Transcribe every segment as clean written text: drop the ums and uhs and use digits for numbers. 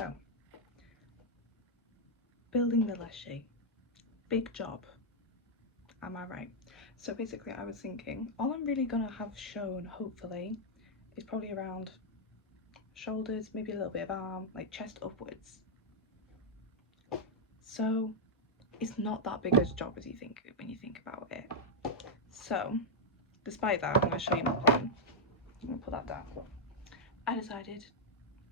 So, building the leshy, big job, am I right? So basically I was thinking, all I'm really gonna have shown, hopefully, is probably around shoulders, maybe a little bit of arm, like chest upwards. So it's not that big a job as you think when you think about it. So despite that, I'm going to show you my plan. I'm going to put that down. I decided,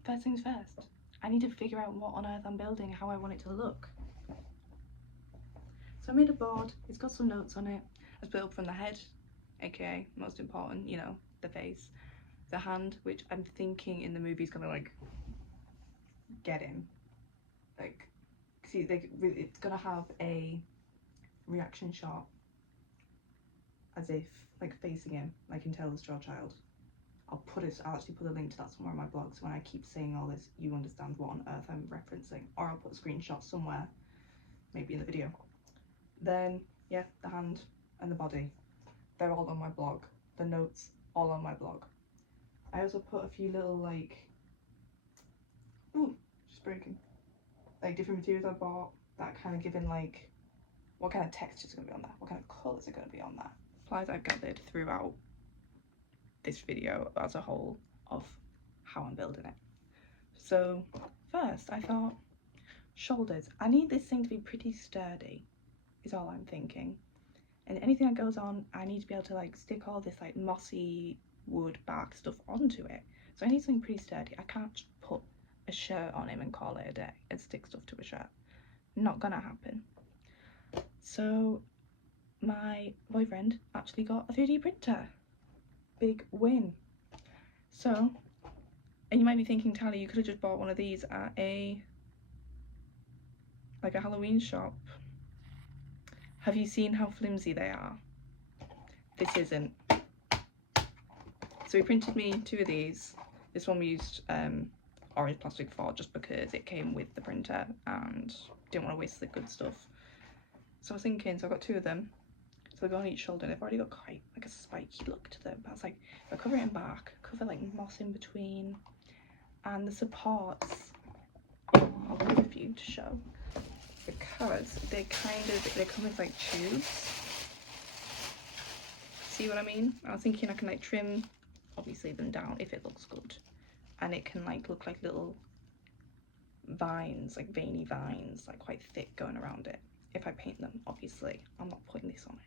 first things first, I need to figure out what on earth I'm building, how I want it to look. So I made a board, it's got some notes on it. I split up from the head, aka most important, you know, the face, the hand, which I'm thinking in the movie is gonna like get him. Like, see, it's gonna have a reaction shot as if like facing him, like in Tale of the Straw Child. I'll actually put a link to that somewhere on my blog, so when I keep saying all this, you understand what on earth I'm referencing, or I'll put a screenshot somewhere, maybe in the video. Then, yeah, the hand and the body, they're all on my blog. The notes, all on my blog. I also put a few little, like, ooh, just breaking, like different materials I bought that kind of giving, like, what kind of textures are going to be on that, what kind of colours are going to be on that. Supplies I've gathered throughout this video as a whole of how I'm building it. So first I thought, shoulders, I need this thing to be pretty sturdy is all I'm thinking, and anything that goes on I need to be able to like stick all this like mossy wood bark stuff onto it, so I need something pretty sturdy. I can't just put a shirt on him and call it a day and stick stuff to a shirt, not gonna happen. So my boyfriend actually got a 3D printer, big win. So, and you might be thinking, Tally, you could have just bought one of these at a Halloween shop. Have you seen how flimsy they are? This isn't. So he printed me 2 of these. This one we used orange plastic for just because it came with the printer and didn't want to waste the good stuff. So I was thinking, so I got 2 of them. So they go on each shoulder. They've already got quite like a spiky look to them. But I was like, if I cover it in bark, cover like moss in between, and the supports, I'll put a few to show, because they come with like tubes. See what I mean? I was thinking I can like trim obviously them down if it looks good, and it can like look like little vines, like veiny vines, like quite thick going around it. If I paint them, obviously I'm not putting this on it.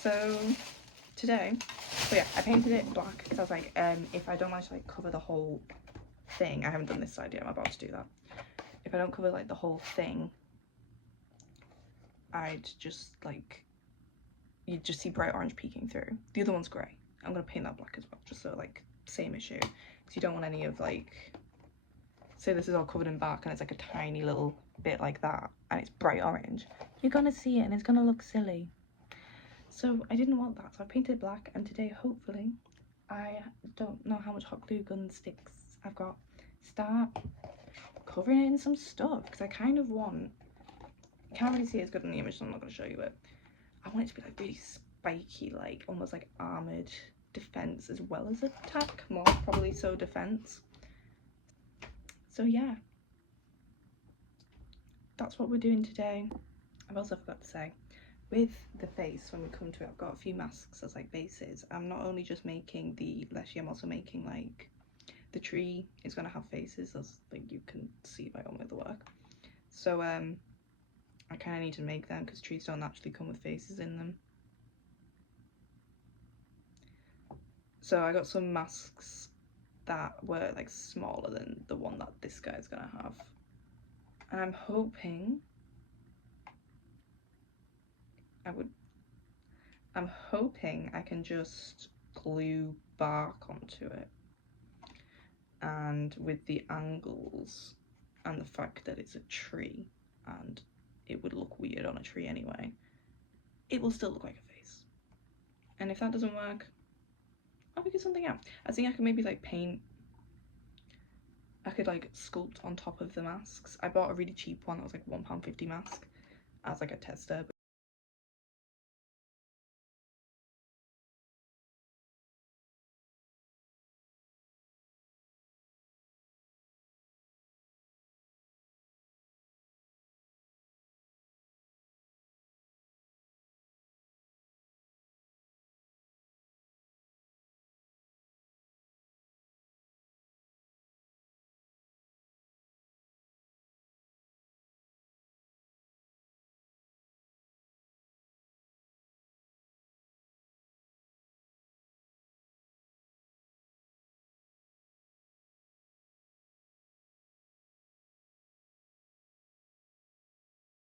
So today, so yeah, I painted it black because I was like, if I don't manage to like cover the whole thing, I haven't done this side yet, I'm about to do that. If I don't cover like the whole thing, I'd just like, you'd just see bright orange peeking through. The other one's grey. I'm gonna paint that black as well, just so like same issue, because you don't want any of like, say this is all covered in bark and it's like a tiny little bit like that and it's bright orange, you're gonna see it and it's gonna look silly. So I didn't want that, so I painted it black, and today hopefully, I don't know how much hot glue gun sticks I've got, start covering it in some stuff, because I kind of want, you can't really see it as good in the image so I'm not going to show you it, I want it to be like really spiky, like almost like armoured defence as well as attack, more probably so defence. So yeah, that's what we're doing today. I've also forgot to say, with the face, when we come to it, I've got a few masks as like bases. I'm not only just making the leshy, I'm also making like the tree is going to have faces, as like you can see by all my other work. So I kind of need to make them because trees don't actually come with faces in them. So I got some masks that were like smaller than the one that this guy's gonna have, and I'm hoping I can just glue bark onto it, and with the angles and the fact that it's a tree and it would look weird on a tree anyway, it will still look like a face. And if that doesn't work, I'll figure something out. I think I can maybe like paint, I could like sculpt on top of the masks. I bought a really cheap one that was like £1.50 mask as like a tester.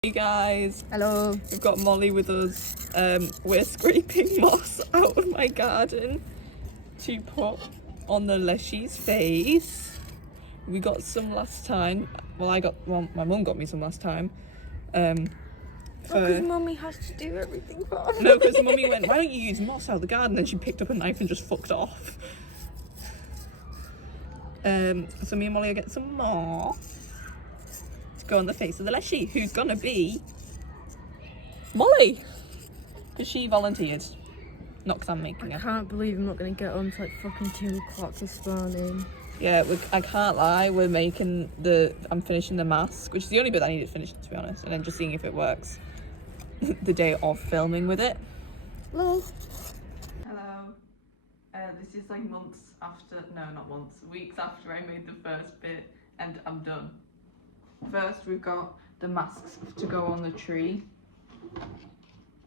Hey guys, Hello. we've got Molly with us. We're scraping moss out of my garden to put on the Leshy's face. We got some last time. Well, my mum got me some last time. Because mummy has to do everything for me. No, because mummy went, why don't you use moss out of the garden? And she picked up a knife and just fucked off. So me and Molly are getting some moss to go on the face of the Leshy, who's gonna be Molly, because she volunteered, not because I'm making her. I can't believe I'm not going to get on to like fucking 2 o'clock this morning. Yeah, I can't lie, I'm finishing the mask, which is the only bit that I need to finish, to be honest, and then just seeing if it works the day of filming with it. Hello. Hello. This is like months after, no, not months, weeks after I made the first bit, and I'm done. First, we've got the masks to go on the tree.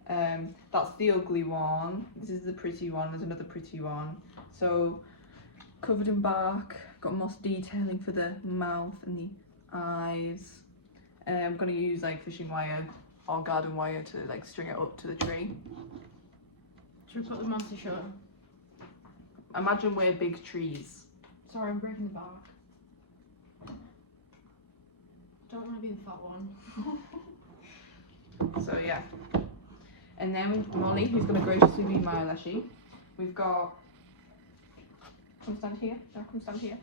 That's the ugly one. This is the pretty one. There's another pretty one. So covered in bark, got moss detailing for the mouth and the eyes. I'm gonna use like fishing wire or garden wire to like string it up to the tree. Should we put them on to show? Imagine we're big trees. Sorry, I'm breaking the bark. Don't want to be the fat one. So yeah. And then with Molly, who's going to graciously be my Leshy. We've got, come stand here, no, come stand here.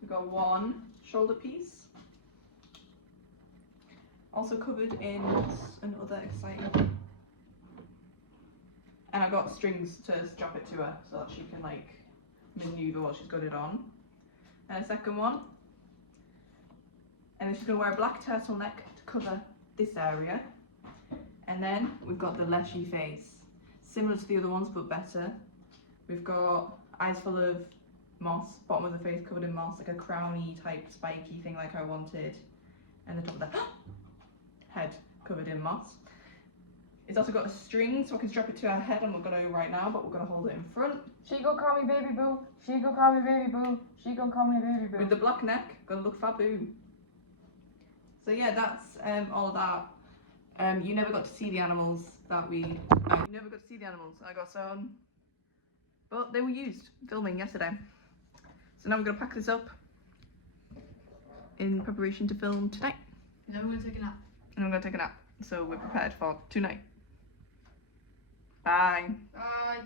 We've got one shoulder piece. Also covered in another exciting. And I've got strings to strap it to her so that she can like maneuver while she's got it on. And a second one. And then she's going to wear a black turtleneck to cover this area. And then we've got the Leshy face, similar to the other ones but better. We've got eyes full of moss, bottom of the face covered in moss, like a crowny type spiky thing like I wanted. And the top of the head covered in moss. It's also got a string so I can strap it to her head. I'm not going to right now, but we're going to hold it in front. She gon' call me baby boo. She gon' call me baby boo. She gon' call me baby boo. With the black neck, gonna look faboo. So yeah, that's all of that. You never got to see the animals that you never got to see the animals I got sewn, but they were used filming yesterday. So now we're gonna pack this up in preparation to film tonight. And then we're gonna take a nap. And I'm gonna take a nap, so we're prepared for tonight. Bye. Bye.